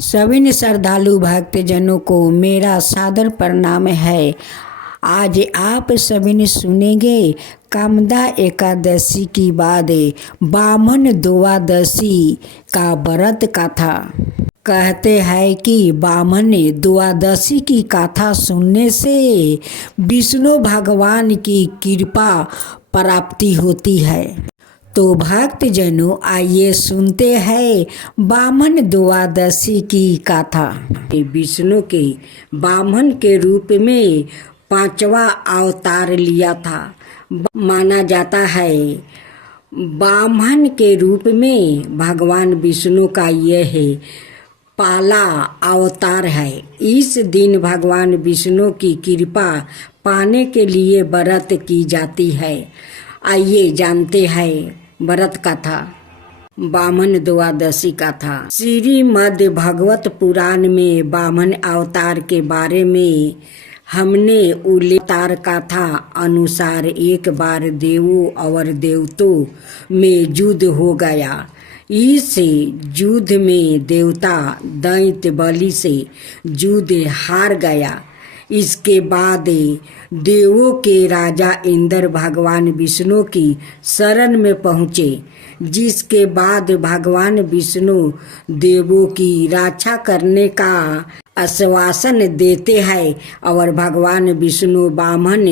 सभी श्रद्धालु भक्तजनों को मेरा सादर प्रणाम है। आज आप सभी ने सुनेंगे कामदा एकादशी की बाद बामन द्वादशी का व्रत कथा। कहते हैं कि बामन द्वादशी की कथा सुनने से विष्णु भगवान की कृपा प्राप्ति होती है। तो भक्तजनों आइए सुनते हैं बामन द्वादशी की कथा। विष्णु के बामन के रूप में 5वां अवतार लिया था। माना जाता है बामन के रूप में भगवान विष्णु का यह पहला अवतार है। इस दिन भगवान विष्णु की कृपा पाने के लिए व्रत की जाती है। आइए जानते हैं व्रत कथा। बामन द्वादशी कथा। श्रीमद् भगवत पुराण में बामन अवतार के बारे में हमने उल्लेख कथा अनुसार एक बार देवों और देवतों में युद्ध हो गया। इस युद्ध में देवता दैत्य बलि से युद्ध हार गया। इसके बाद देवों के राजा इंद्र भगवान विष्णु की शरण में पहुँचे, जिसके बाद भगवान विष्णु देवों की रक्षा करने का आश्वासन देते हैं और भगवान विष्णु बामन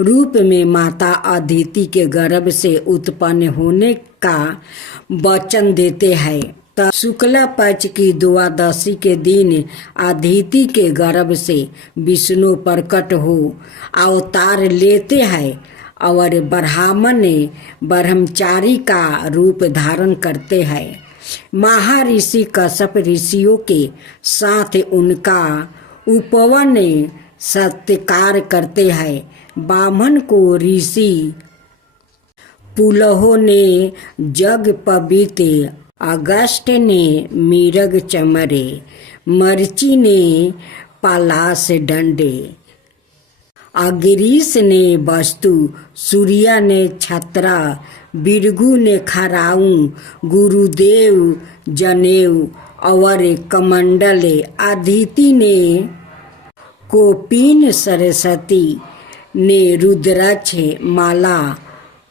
रूप में माता अदिति के गर्भ से उत्पन्न होने का वचन देते हैं। शुक्ला पक्ष की द्वादशी के दिन अदिति के गर्भ से विष्णु प्रकट हो अवतार लेते हैं और ब्रह्मचारी का रूप धारण करते हैं। महर्षि कश्यप ऋषियों के साथ उनका उपवन सत्कार करते हैं। बामन को ऋषि पुलहो ने जग पवित्र, अगस्त ने मिरग चमरे, मर्ची ने पलाश डंडे, अगिरीश ने वस्तु, सूर्या ने छत्रा, बिरगु ने खराऊ, गुरुदेव जनेऊ और कमंडल, अदिति ने कोपिन, सरस्वती ने रुद्राक्ष माला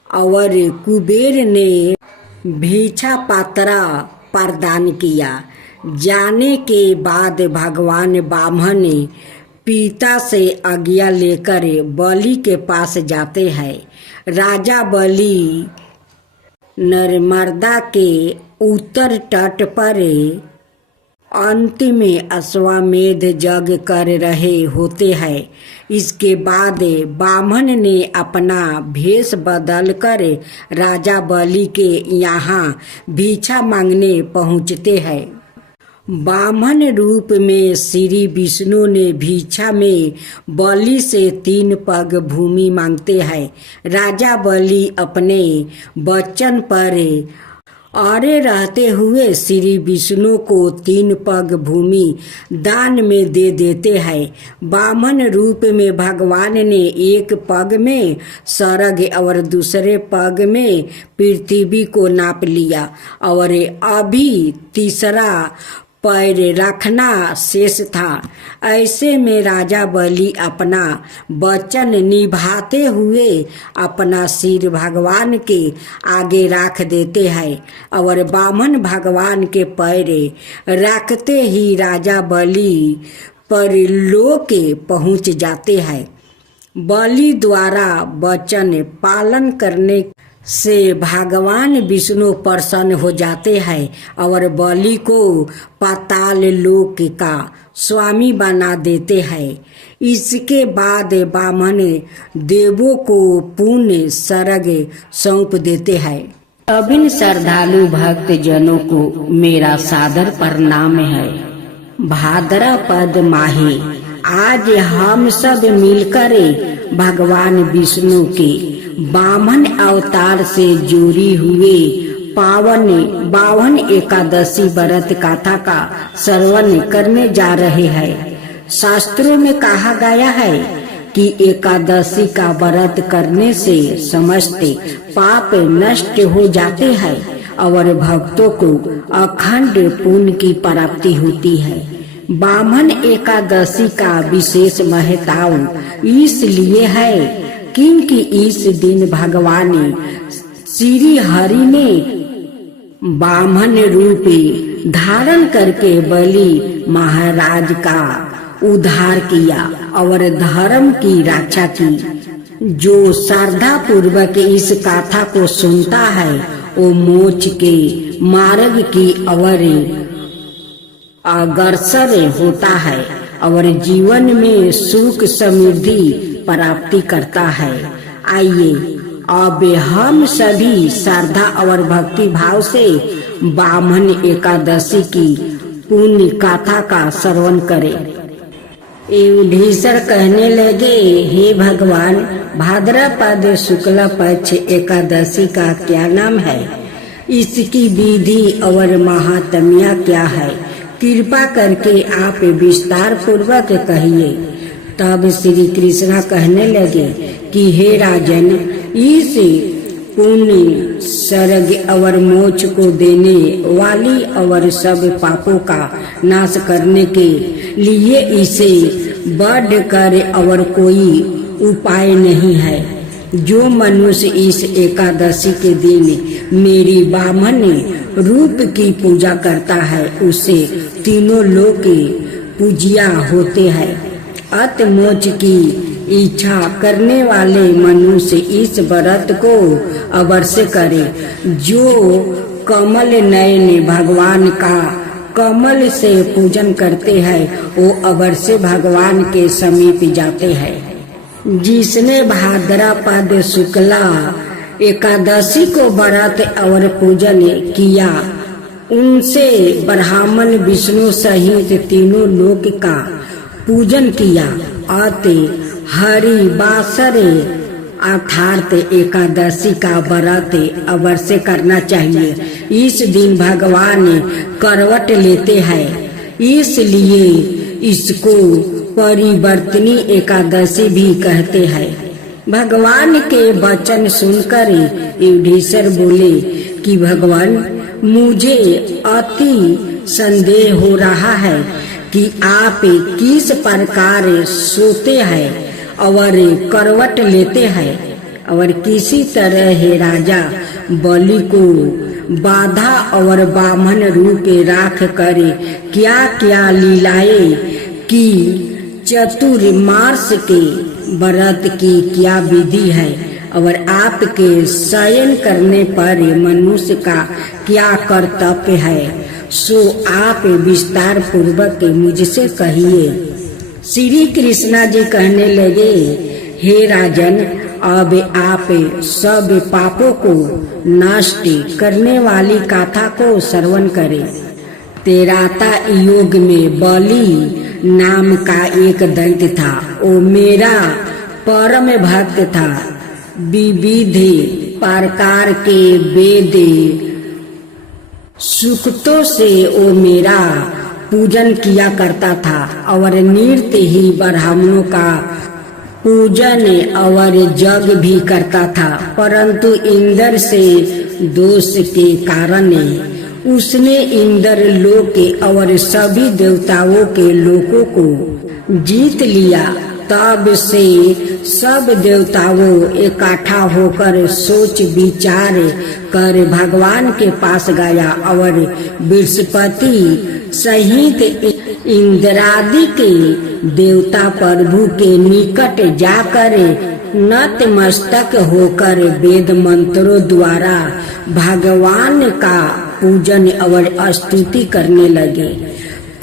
और कुबेर ने भिक्षा पात्रा प्रदान किया। जाने के बाद भगवान बामन पिता से आज्ञा लेकर बलि के पास जाते हैं। राजा बलि नर्मदा के उत्तर तट पर अंतिम अश्वमेध यज्ञ कर रहे होते हैं। इसके बाद बामन ने अपना भेष बदलकर राजा बलि के यहाँ भिक्षा मांगने पहुँचते हैं। बामन रूप में श्री विष्णु ने भिक्षा में बलि से 3 पग भूमि मांगते हैं। राजा बलि अपने वचन पर अड़े रहते हुए श्री विष्णु को 3 पग भूमि दान में दे देते हैं। बामन रूप में भगवान ने एक पग में स्वर्ग और दूसरे पग में पृथ्वी को नाप लिया और अभी तीसरा पैर रखना शेष था। ऐसे में राजा बलि अपना वचन निभाते हुए अपना सिर भगवान के आगे रख देते हैं और बामन भगवान के पैर रखते ही राजा बलि परलोक पहुँच जाते हैं। बलि द्वारा वचन पालन करने से भगवान विष्णु प्रसन्न हो जाते हैं और बलि को पाताल लोक का स्वामी बना देते हैं। इसके बाद बामन देवों को पुण्य स्वर्ग सौंप देते हैं। सभी श्रद्धालु भक्त जनों को मेरा सादर प्रणाम है। भाद्रपद माहे आज हम सब मिलकर भगवान विष्णु के बामन अवतार से जुड़ी हुए बावन एकादशी व्रत कथा का श्रवण करने जा रहे हैं। शास्त्रों में कहा गया है कि एकादशी का व्रत करने से समस्त पाप नष्ट हो जाते हैं और भक्तों को अखंड पुण्य की प्राप्ति होती है। बामन एकादशी का विशेष महत्व इसलिए है क्योंकि इस दिन भगवान श्री हरि ने बामन रूप धारण करके बलि महाराज का उद्धार किया और धर्म की रक्षा की। जो श्रद्धा पूर्वक इस कथा को सुनता है वो मोक्ष के मार्ग की ओर अग्रसर होता है और जीवन में सुख समृद्धि प्राप्ति करता है। आइए अब हम सभी श्रद्धा और भक्ति भाव से बामन एकादशी की पुण्य कथा का श्रवण करें। युधिष्ठिर कहने लगे, हे भगवान, भाद्रपद शुक्ल पक्ष एकादशी का क्या नाम है? इसकी विधि और महात्म्य क्या है? कृपा करके आप विस्तार पूर्वक कहिए। तब श्री कृष्ण कहने लगे कि हे राजन, इस पुण्य स्वर्ग और मोक्ष को देने वाली और सब पापों का नाश करने के लिए इसे बढ़कर और कोई उपाय नहीं है। जो मनुष्य इस एकादशी के दिन मेरी बामन रूप की पूजा करता है उसे तीनों लोक पूजिया होते हैं। अत मोक्ष की इच्छा करने वाले मनुष्य इस व्रत को अवश्य करे। जो कमल नयन भगवान का कमल से पूजन करते हैं वो अवश्य भगवान के समीप जाते हैं। जिसने भाद्रपद शुक्ला एकादशी को व्रत और पूजन किया उनसे ब्राह्मण विष्णु सहित तीनों लोक का पूजन किया। अत हरि बासर अर्थात एकादशी का व्रत अवश्य करना चाहिए। इस दिन भगवान करवट लेते हैं, इसलिए इसको परिवर्तनी एकादशी भी कहते हैं। भगवान के वचन सुनकर युधिष्ठिर बोले कि भगवान, मुझे अति संदेह हो रहा है कि आप किस प्रकार सोते हैं और करवट लेते हैं और किसी तरह हे राजा बलि को बाधा और बामन रूप राख कर क्या क्या लीलाएं की, चतुर्मास के व्रत की क्या विधि है और आपके शयन करने पर मनुष्य का क्या कर्तव्य है, सो आप विस्तार पूर्वक मुझसे कहिए। श्री कृष्णा जी कहने लगे, हे राजन, अब आप सब पापों को नष्ट करने वाली गाथा को श्रवण करें। त्रेता युग में बलि नाम का एक दैत्य था। वो मेरा परम भक्त था। विविध प्रकार के वेद सूक्तों से वो मेरा पूजन किया करता था और नृत्य ही ब्राह्मणों का पूजन और जग भी करता था। परंतु इंद्र से दोष के कारण उसने इंद्र लोक और सभी देवताओं के लोकों को जीत लिया। तब से सब देवताओं इकट्ठा होकर सोच विचार कर भगवान के पास गया और बृहस्पति सहित इंद्रादि के देवता प्रभु के निकट जाकर नतमस्तक होकर वेद मंत्रों द्वारा भगवान का पूजन और स्तुति करने लगे।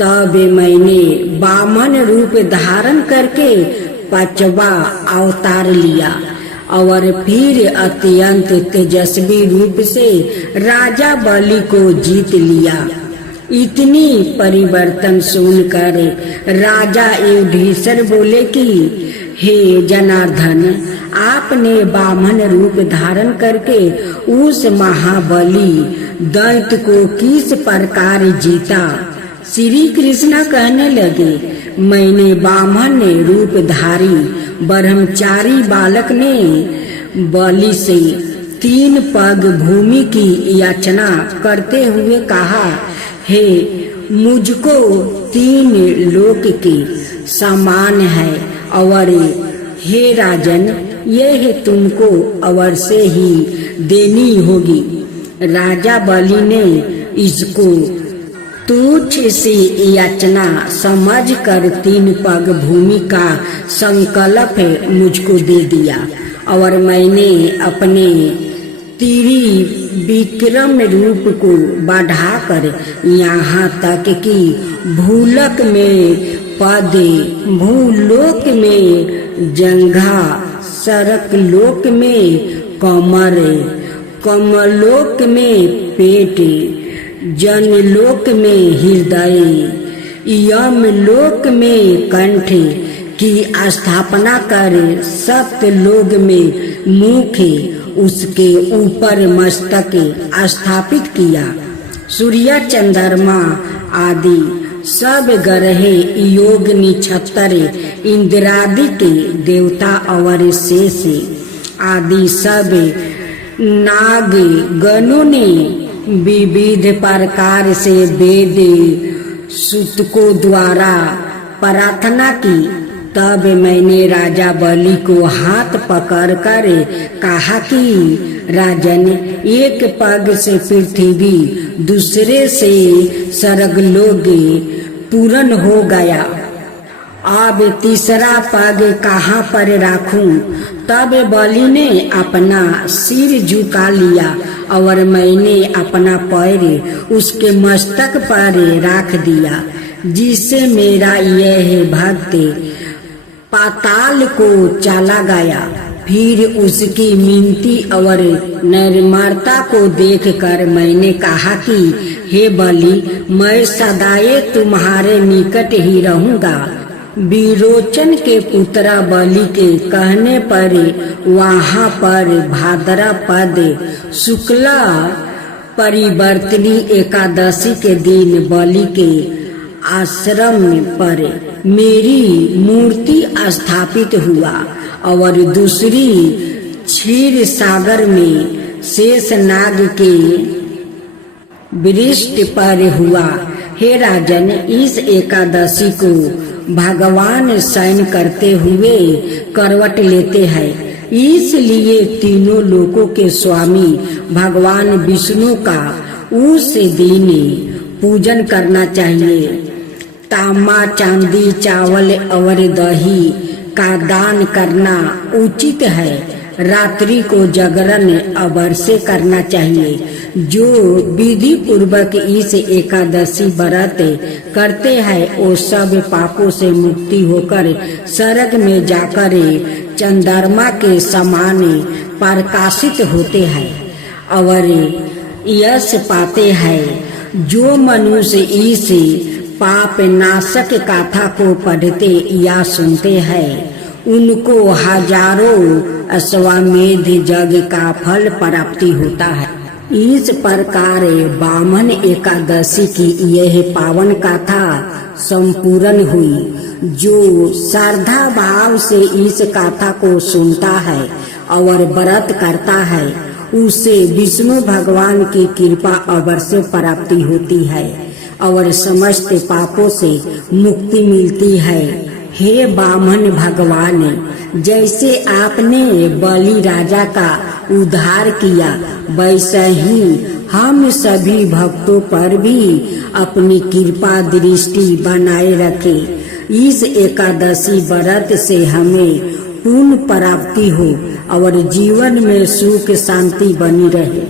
तब मैंने बामन रूप धारण करके 5वां अवतार लिया और फिर अत्यंत तेजस्वी रूप से राजा बलि को जीत लिया। इतनी परिवर्तन सुनकर राजा युधिष्ठिर बोले कि हे जनार्दन, आपने बामन रूप धारण करके उस महाबली दैत्य को किस प्रकार जीता? श्री कृष्ण कहने लगे, मैंने बामन रूप धारी ब्रह्मचारी बालक ने बलि से तीन पग भूमि की याचना करते हुए कहा, हे मुझको तीन लोक के समान है और हे राजन यह तुमको अवश्य ही देनी होगी। राजा बलि ने इसको तुच्छ सी याचना समझकर तीन पग भूमि का संकल्प मुझको दे दिया और मैंने अपने त्रिविक्रम रूप को बढ़ाकर यहाँ तक कि भूलोक में पद, भूलोक में जंघा, सरक लोक में कमर, कमलोक में पेट, जनलोक में हृदय, यमलोक में कंठ की स्थापना कर सप्तलोक में मुख उसके ऊपर मस्तक स्थापित किया। सूर्य चंद्रमा आदि सब ग्रह, योग निक्षत्र, इंद्रादि के देवता और शेष आदि सब नाग गणों ने विविध प्रकार से वेद सूतकों द्वारा प्रार्थना की। तब मैंने राजा बलि को हाथ पकड़कर कहा कि राजन, एक पग से पृथ्वी, दूसरे से स्वर्गलोक पूर्ण हो गया, अब तीसरा पग कहाँ पर रखूं? तब बलि ने अपना सिर झुका लिया और मैंने अपना पैर उसके मस्तक पर रख दिया, जिससे मेरा यह भक्त पाताल को चला गया। फिर उसकी मिनती और निर्मलता को देखकर मैंने कहा कि हे बलि, मैं सदाए तुम्हारे निकट ही रहूंगा। विरोचन के पुत्र बलि के कहने पर वहाँ पर भाद्रपद शुक्ला परिवर्तनी एकादशी के दिन बलि के आश्रम पर मेरी मूर्ति स्थापित हुआ और दूसरी क्षीर सागर में शेषनाग के वृष्ट पर हुआ। हे राजन, इस एकादशी को भगवान शयन करते हुए करवट लेते हैं, इसलिए तीनों लोकों के स्वामी भगवान विष्णु का उस दिन पूजन करना चाहिए। तांबा, चांदी, चावल और दही का दान करना उचित है। रात्रि को जागरण अवश्य करना चाहिए। जो विधि पूर्वक इस एकादशी व्रत करते हैं वो सब पापों से मुक्ति होकर स्वर्ग में जाकर चंद्रमा के समान प्रकाशित होते हैं और यश पाते हैं। जो मनुष्य इस पाप नाशक गाथा को पढ़ते या सुनते हैं उनको हजारों अश्वमेध यज्ञ का फल प्राप्ति होता है। इस प्रकार बामन एकादशी की यह पावन गाथा संपूर्ण हुई। जो श्रद्धा भाव से इस गाथा को सुनता है और व्रत करता है उसे विष्णु भगवान की कृपा अवश्य प्राप्ति होती है और समस्त पापों से मुक्ति मिलती है। हे बामन भगवान, जैसे आपने बलि राजा का उद्धार किया वैसे ही हम सभी भक्तों पर भी अपनी कृपा दृष्टि बनाए रखे। इस एकादशी व्रत से हमें पुण्य प्राप्ति हो और जीवन में सुख शांति बनी रहे।